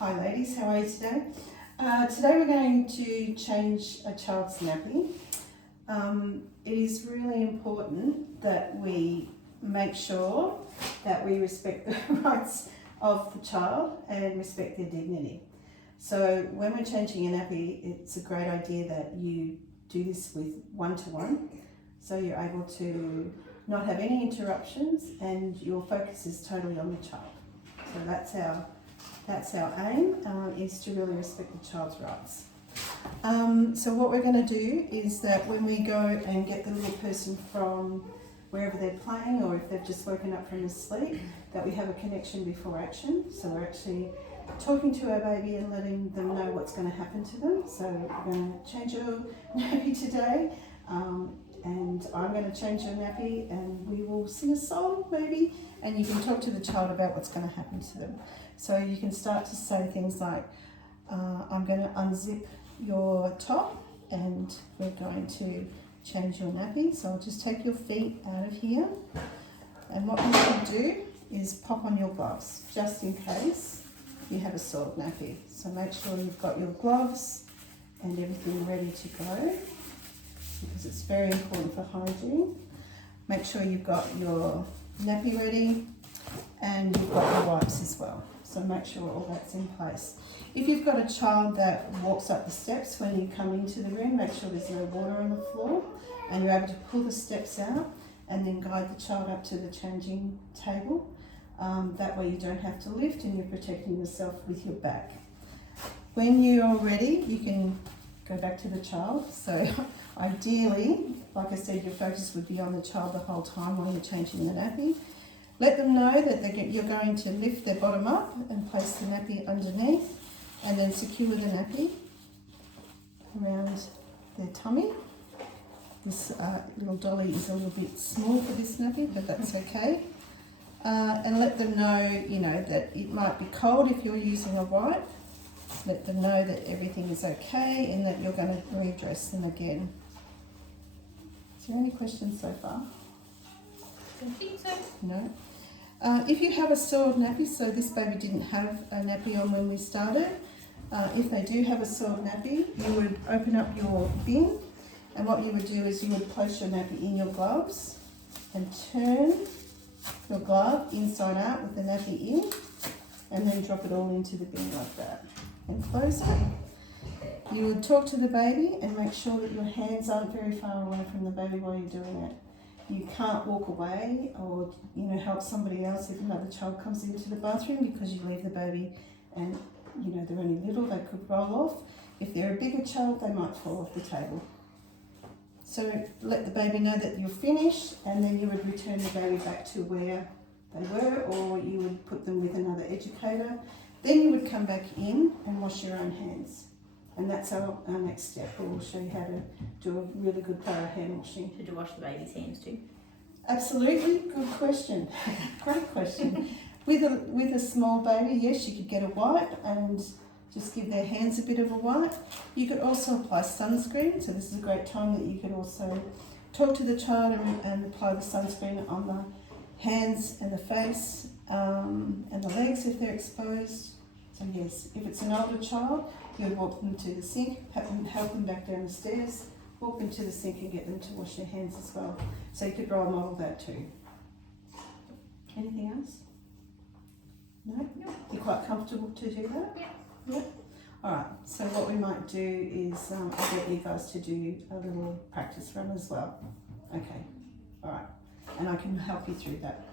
Hi ladies, how are you today? Today we're going to change a child's nappy. It is really important that we make sure that we respect the rights of the child and respect their dignity. So when we're changing a nappy, it's a great idea that you do this with one-to-one, so you're able to not have any interruptions and your focus is totally on the child. So that's our aim, is to really respect the child's rights. So what we're going to do is that when we go and get the little person from wherever they're playing, or if they've just woken up from sleep, that we have a connection before action. So we're actually talking to our baby and letting them know what's going to happen to them. So we're going to change your nappy today, and I'm going to change your nappy, and we will sing a song maybe, and you can talk to the child about what's going to happen to them. So you can start to say things like, I'm going to unzip your top and we're going to change your nappy. So I'll just take your feet out of here, and what you can do is pop on your gloves just in case you have a soiled nappy. So make sure you've got your gloves and everything ready to go, because it's very important for hygiene. Make sure you've got your nappy ready and you've got your wipes as well. So make sure all that's in place. If you've got a child that walks up the steps when you come into the room, make sure there's no water on the floor and you're able to pull the steps out and then guide the child up to the changing table. That way you don't have to lift and you're protecting yourself with your back. When you're ready, you can go back to the child. So ideally, like I said, your focus would be on the child the whole time while you're changing the nappy. Let them know that you're going to lift their bottom up and place the nappy underneath, and then secure the nappy around their tummy. This little dolly is a little bit small for this nappy, but that's okay. And let them know, that it might be cold if you're using a wipe. Let them know that everything is okay and that you're going to redress them again. Is there any questions so far? I think so. No. If you have a soiled nappy, so this baby didn't have a nappy on when we started, if they do have a soiled nappy, you would open up your bin, and what you would do is you would place your nappy in your gloves and turn your glove inside out with the nappy in, and then drop it all into the bin like that and close it. You would talk to the baby and make sure that your hands aren't very far away from the baby while you're doing it. You can't walk away or help somebody else if another child comes into the bathroom, because you leave the baby and they're only little, they could roll off. If they're a bigger child, they might fall off the table. So let the baby know that you're finished, and then you would return the baby back to where they were, or you would put them with another educator. Then you would come back in and wash your own hands. And that's our next step. We'll show you how to do a really good thorough hand washing. Should you wash the baby's hands too? Absolutely, good question. Great question. With a small baby, yes, you could get a wipe and just give their hands a bit of a wipe. You could also apply sunscreen, so this is a great time that you could also talk to the child and apply the sunscreen on the hands and the face and the legs if they're exposed. So yes, if it's an older child, you would walk them to the sink, help them back down the stairs, walk them to the sink and get them to wash their hands as well. So you could role model that too. Anything else? No? You're quite comfortable to do that? Yeah. Alright, so what we might do is I'll get you guys to do a little practice run as well. Okay, alright. And I can help you through that.